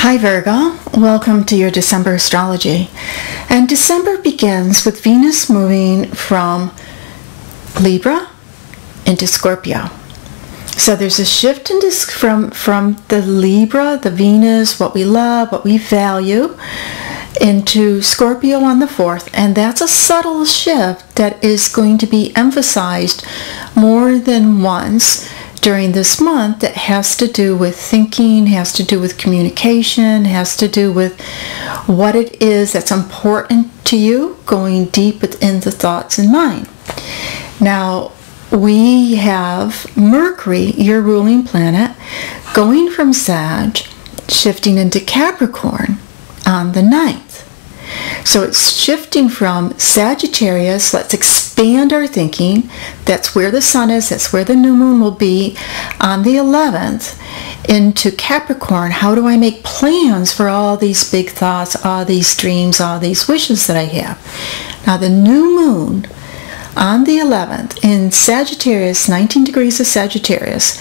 Hi Virgo, welcome to your December astrology. And December begins with Venus moving from Libra into Scorpio. So there's a shift from the Libra, the Venus, what we love, what we value, into Scorpio on the 4th. And that's a subtle shift that is going to be emphasized more than once during this month. That has to do with thinking, has to do with communication, has to do with what it is that's important to you, going deep within the thoughts and mind. Now, we have Mercury, your ruling planet, going from Sag, shifting into Capricorn on the 9th. So it's shifting from Sagittarius, let's expand our thinking. That's where the sun is, that's where the new moon will be on the 11th, into Capricorn. How do I make plans for all these big thoughts, all these dreams, all these wishes that I have? Now the new moon on the 11th in Sagittarius, 19 degrees of Sagittarius.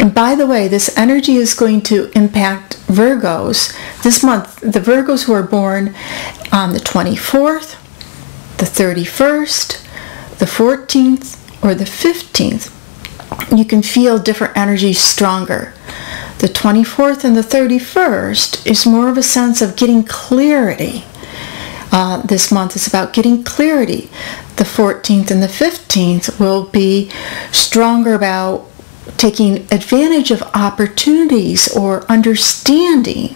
And by the way, this energy is going to impact Virgos this month. The Virgos who are born on the 24th, the 31st, the 14th, or the 15th. You can feel different energies stronger. The 24th and the 31st is more of a sense of getting clarity. This month is about getting clarity. The 14th and the 15th will be stronger about taking advantage of opportunities or understanding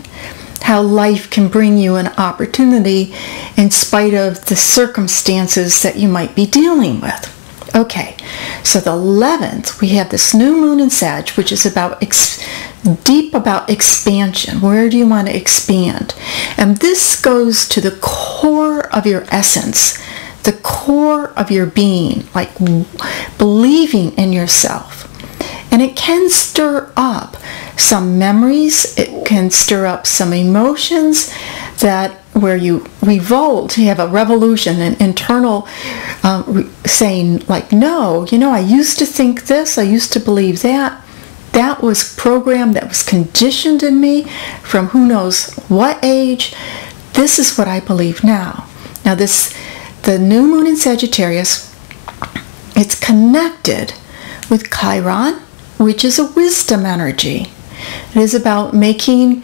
how life can bring you an opportunity in spite of the circumstances that you might be dealing with. Okay, so the 11th, we have this new moon in Sag, which is about deep about expansion. Where do you want to expand? And this goes to the core of your essence, the core of your being, like believing in yourself. And it can stir up some memories, it can stir up some emotions that where you revolt, you have a revolution, an internal saying like, no, you know, I used to think this, I used to believe that. That was programmed, that was conditioned in me from who knows what age. This is what I believe now. Now the new moon in Sagittarius, it's connected with Chiron, which is a wisdom energy. It is about making,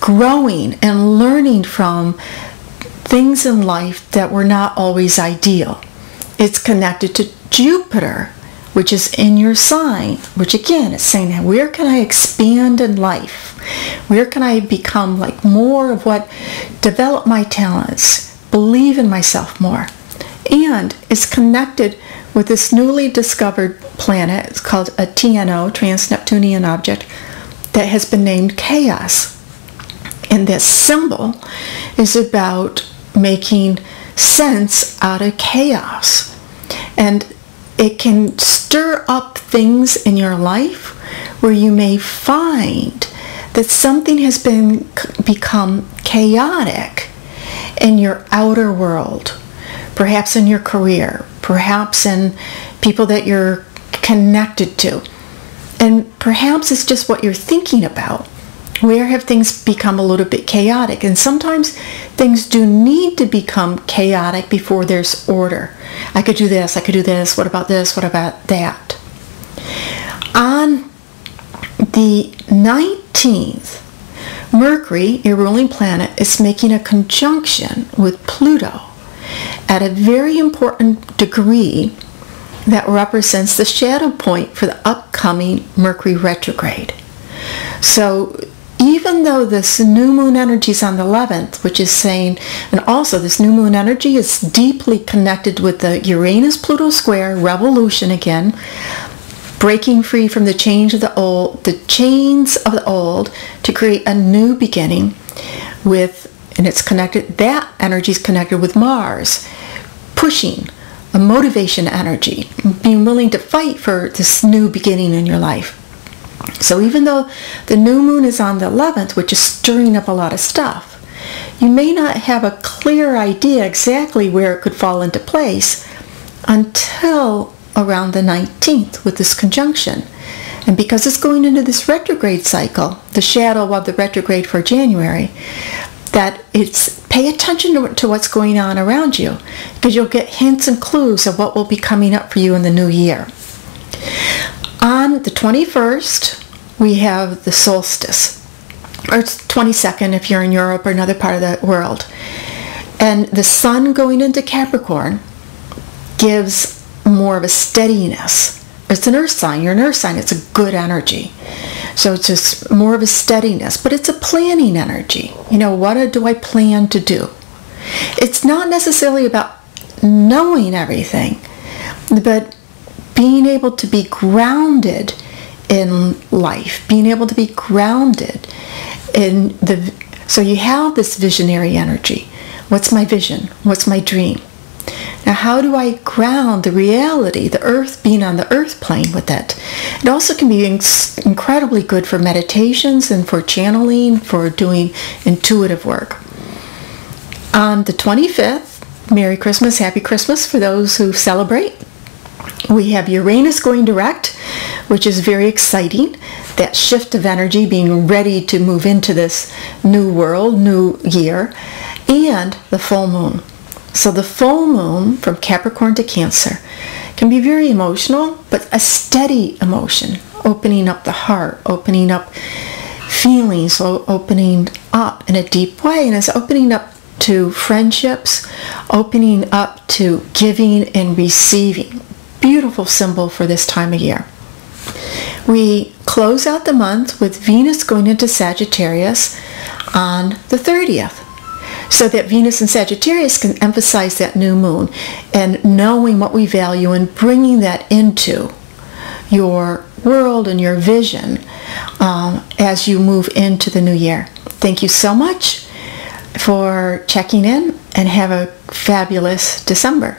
growing and learning from things in life that were not always ideal. It's connected to Jupiter, which is in your sign, which again is saying, where can I expand in life? Where can I become like more of what, develop my talents, believe in myself more? And it's connected with this newly discovered planet. It's called a TNO, Trans-Neptunian Object, that has been named Chaos. And this symbol is about making sense out of chaos. And it can stir up things in your life where you may find that something has become chaotic in your outer world, perhaps in your career, perhaps in people that you're connected to. And perhaps it's just what you're thinking about. Where have things become a little bit chaotic? And sometimes things do need to become chaotic before there's order. I could do this, I could do this, what about this, what about that? On the 19th, Mercury, your ruling planet, is making a conjunction with Pluto at a very important degree that represents the shadow point for the upcoming Mercury retrograde. So even though this new moon energy is on the 11th, which is saying, and also this new moon energy is deeply connected with the Uranus-Pluto square, revolution again, breaking free from the chains of the old to create a new beginning with, and it's connected, that energy is connected with Mars, pushing a motivation energy, being willing to fight for this new beginning in your life. So even though the new moon is on the 11th, which is stirring up a lot of stuff, you may not have a clear idea exactly where it could fall into place until around the 19th with this conjunction. And because it's going into this retrograde cycle, the shadow of the retrograde for January, that it's pay attention to what's going on around you, because you'll get hints and clues of what will be coming up for you in the new year. On the 21st, we have the solstice, or it's 22nd if you're in Europe or another part of the world. And the sun going into Capricorn gives more of a steadiness. It's an earth sign. You're an earth sign. It's a good energy. So it's just more of a steadiness, but it's a planning energy. You know, what do I plan to do? It's not necessarily about knowing everything, but being able to be grounded in life, being able to be grounded in the, so you have this visionary energy. What's my vision? What's my dream? Now, how do I ground the reality, the earth, being on the earth plane with it? It also can be incredibly good for meditations and for channeling, for doing intuitive work. On the 25th, Merry Christmas, Happy Christmas for those who celebrate. We have Uranus going direct, which is very exciting. That shift of energy, being ready to move into this new world, new year, and the full moon. So the full moon from Capricorn to Cancer can be very emotional, but a steady emotion, opening up the heart, opening up feelings, opening up in a deep way, and it's opening up to friendships, opening up to giving and receiving. Beautiful symbol for this time of year. We close out the month with Venus going into Sagittarius on the 30th. So that Venus and Sagittarius can emphasize that new moon and knowing what we value and bringing that into your world and your vision as you move into the new year. Thank you so much for checking in, and have a fabulous December.